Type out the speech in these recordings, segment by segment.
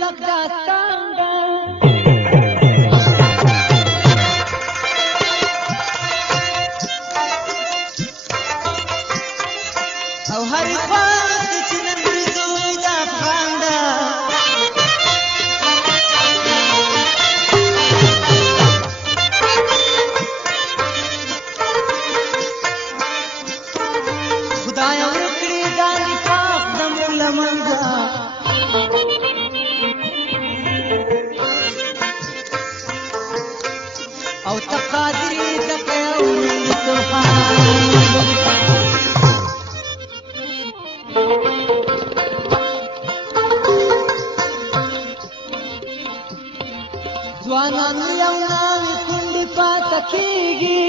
ډک داستان ده او هر خوا چې نن ورځوي د افغان ده خدای ورکړي دا نفاق زموږ له منځه او ته قادر یې د قیامت سبحان ځوانان یو ناوې کونډې پاته کېږي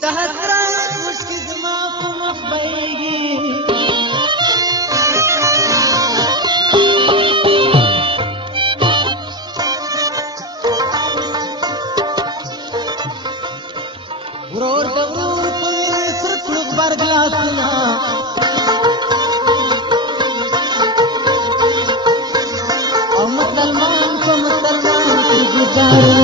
د حسرت اوښکې زما په مخ بهېږي ورور د ورور په وینو سره کړو غبرګلاسونه او مسلمان په مسلمان کې ګزارو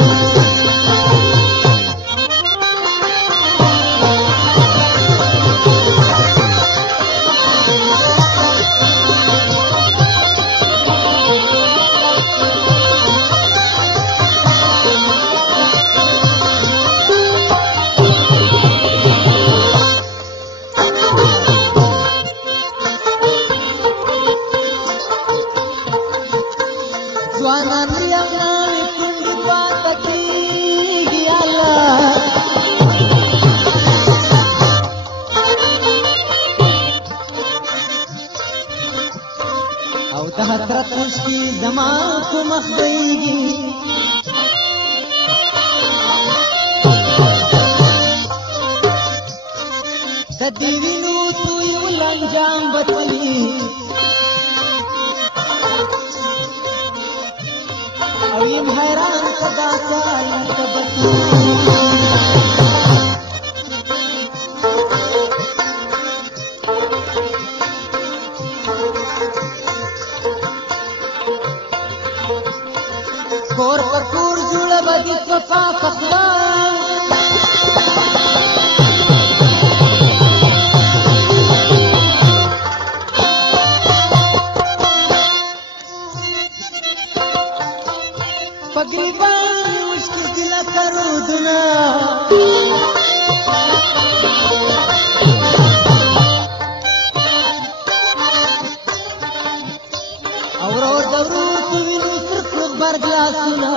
ځوانان یو ناوې کونډې پاته کېږي الله او د حسرت اوښکې زما په مخ بهېږي د دې وینو تویول انجام بدلي او یم حیران صدا چال تبتی کور پر کور جوړه بدی صفا فخلا پګریبان مشکل کرودنا اور دورو په وینو سر خپل برګلاسونه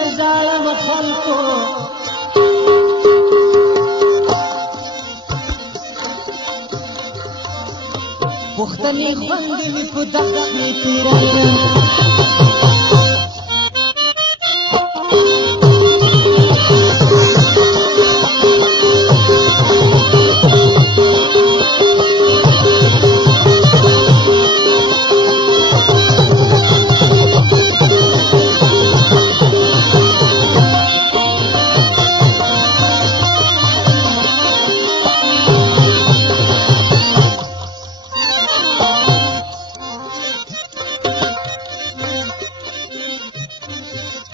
نه ژاړم خلکو پښتني خوند مې په دغه کې تېروم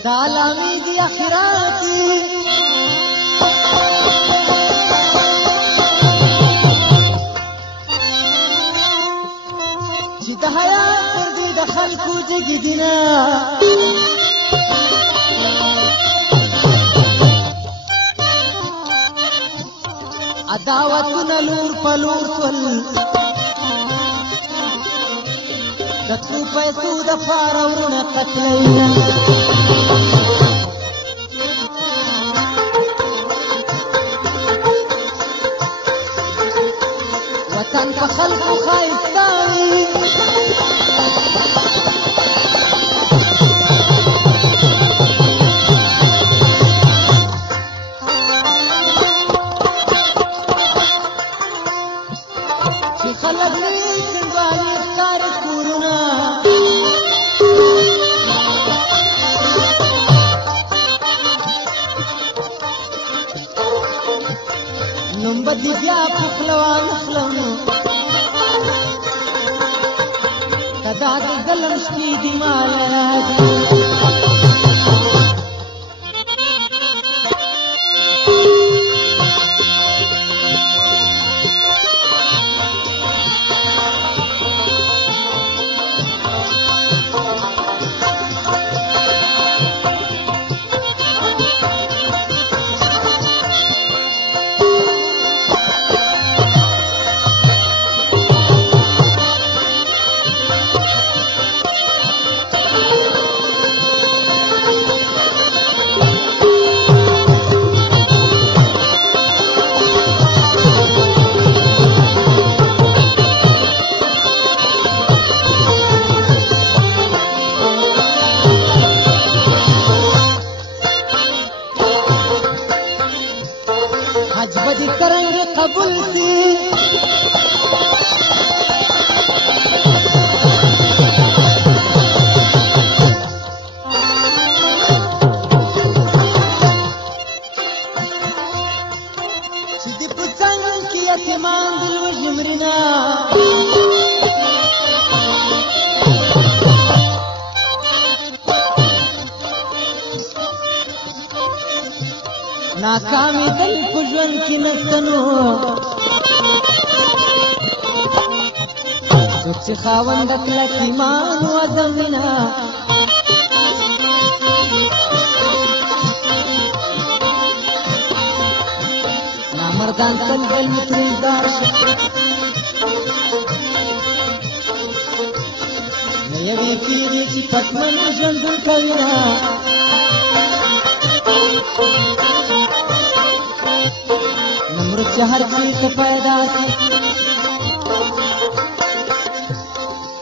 دالامی دی اخراتی چی دا حیات پر دی دا خلکو جگی دینا عداوتنا لور پلور سول دتو پیسو دا فارورنا قتلینا وطن په خلکو ښایسته وي چې خلک لوی څنګوالي ښکاري کورونه نوم به دې بیا په خوله وانخلم که دا د ظلم شپې دي ماله یاد حج بدی کرنگی قبول سی چی دی پچنگ کی یتیمان دل و جمرنا ناکامی دل پجون کی نستنو سوچ خاوندت لکیمان و زمینا نامردان تل دل متریزدار نیوی کیگی چی پتمن جندن کوینا نمرد چهر چیز پیدا سی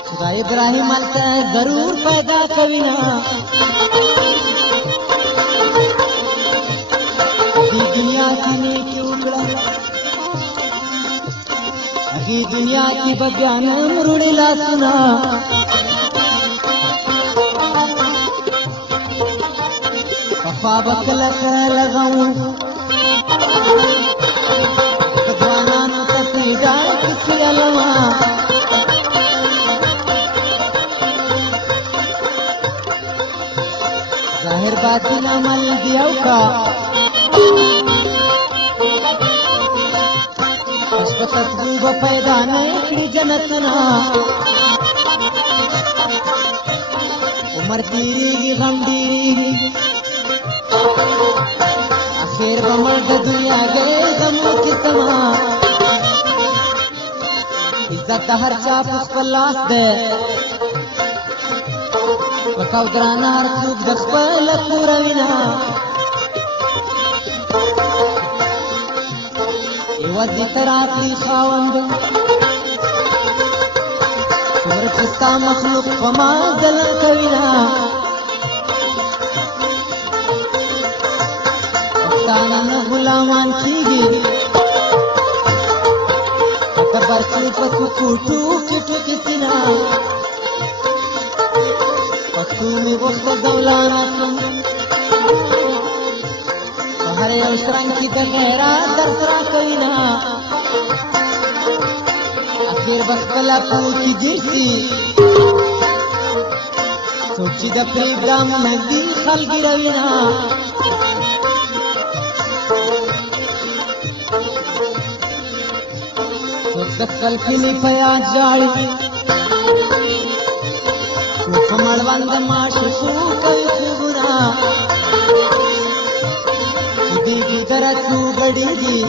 خدا ابراہیم علتا ضرور پیدا کوینا دی دنیا کی نیکی اکڑا اگی دنیا کی بگیان مروڑی لاسنا وفا بکلک لغاؤں کدوانانو تسیدار کسی علما ظاہر باطن عمل دیو کا اشبت تصوب پیدا نیکڑی جنتنا عمر دیری گی غم دیری گی آخر بمرد دنیا گئے غموں کی سما عزت ہر چاپ اس پر لاس دے وکاو درانه هر څوک د خپل کوره وینا یوه دې ته راغلی خاوند څومره چې ستا مخلوق په ما ظلم کوینه پښتانه نه غلامان کېږي لکه برچې په کوکو ټوکې ټوکې سینه پښتو مې غوښته زولانه کړم په هر یو شرنګ کې د غیرت درس راکوینه اخر به خپله پوکې ګیر سي څوک چې د پرېږدم نږدې خلک ګیروینه څوک د خپل کلي په یاد ژاړي څوک په مړوند معشوقو کوي خوبونه چې دیږي دره څو ګډېږي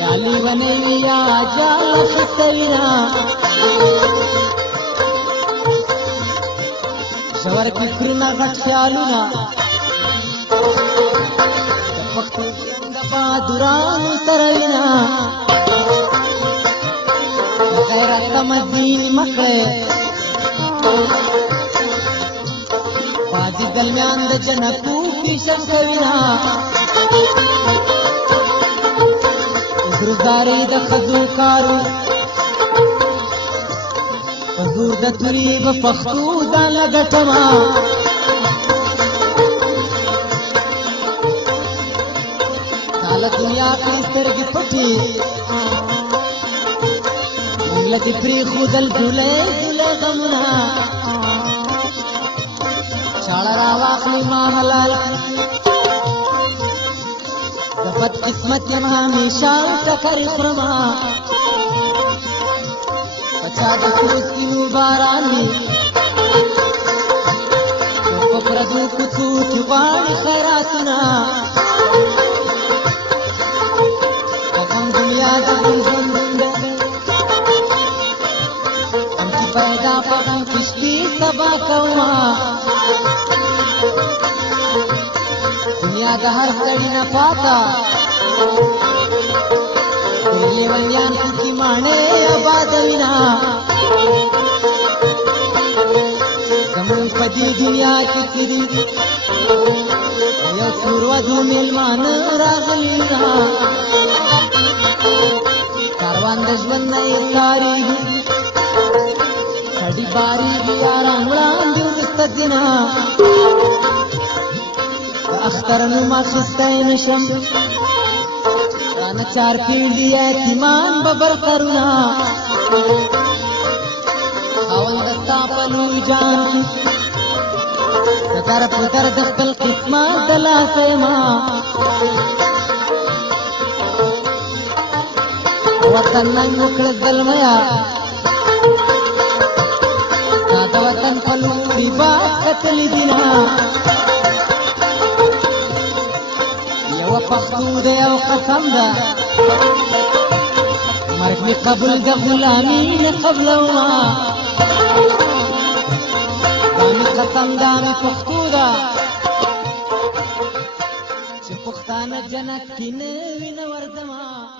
یا لیونی وي یا جال اخیسته وینه ژور فکرونه غټ خیالونه د پښتو ژوند د بهادرانو سره وینه د غیرت تمدین مه کړئ بازي ګلمیان د جنکو پیشن کوینه روزداري د ښځو کارو په زور د تورې به پښتو ځان لګټمه تا له دنیا کړي سترګې پټې موږ له دې پرېښودل ځولی ځولی غمونه چاړه راواخلې ما حلال د بد قسمت یم همیشه ټکرې خورمه په چا د سرو سپینو باران وي څوک په پردو کوڅو کې غواړي خیراتونه د غم دنیا د غم ژوندون دی غم چې پیدا په غم کې شپې سبا کومه دنیا د هر سړي نه پاته لیونیان پکې ماڼۍ آبادوینه زموږ په دې دنیا کې چې دي یو څو ورځو مېلمانه راغلي نه کاروان د ژوند نه یې کارېږي کډې بارېږي یاران وړاندې وروسته ځینه د اختر نوم اخیستی نشم رانه چار پیړۍ یتیمان به برقرونه خاونده ستا په لوی جان کې د در په در د خپل قسمت د لاسه یمه وطن ننګ وکړه زلمیه تا د وطن په لوري باد کتلي دینه پښتو دی او قسم ده مرګ مې قبول د غلامي نه قبلومه دا مې قسم دا مې پښتو ده چې پښتانه جنت کې نه وي نه ورځمه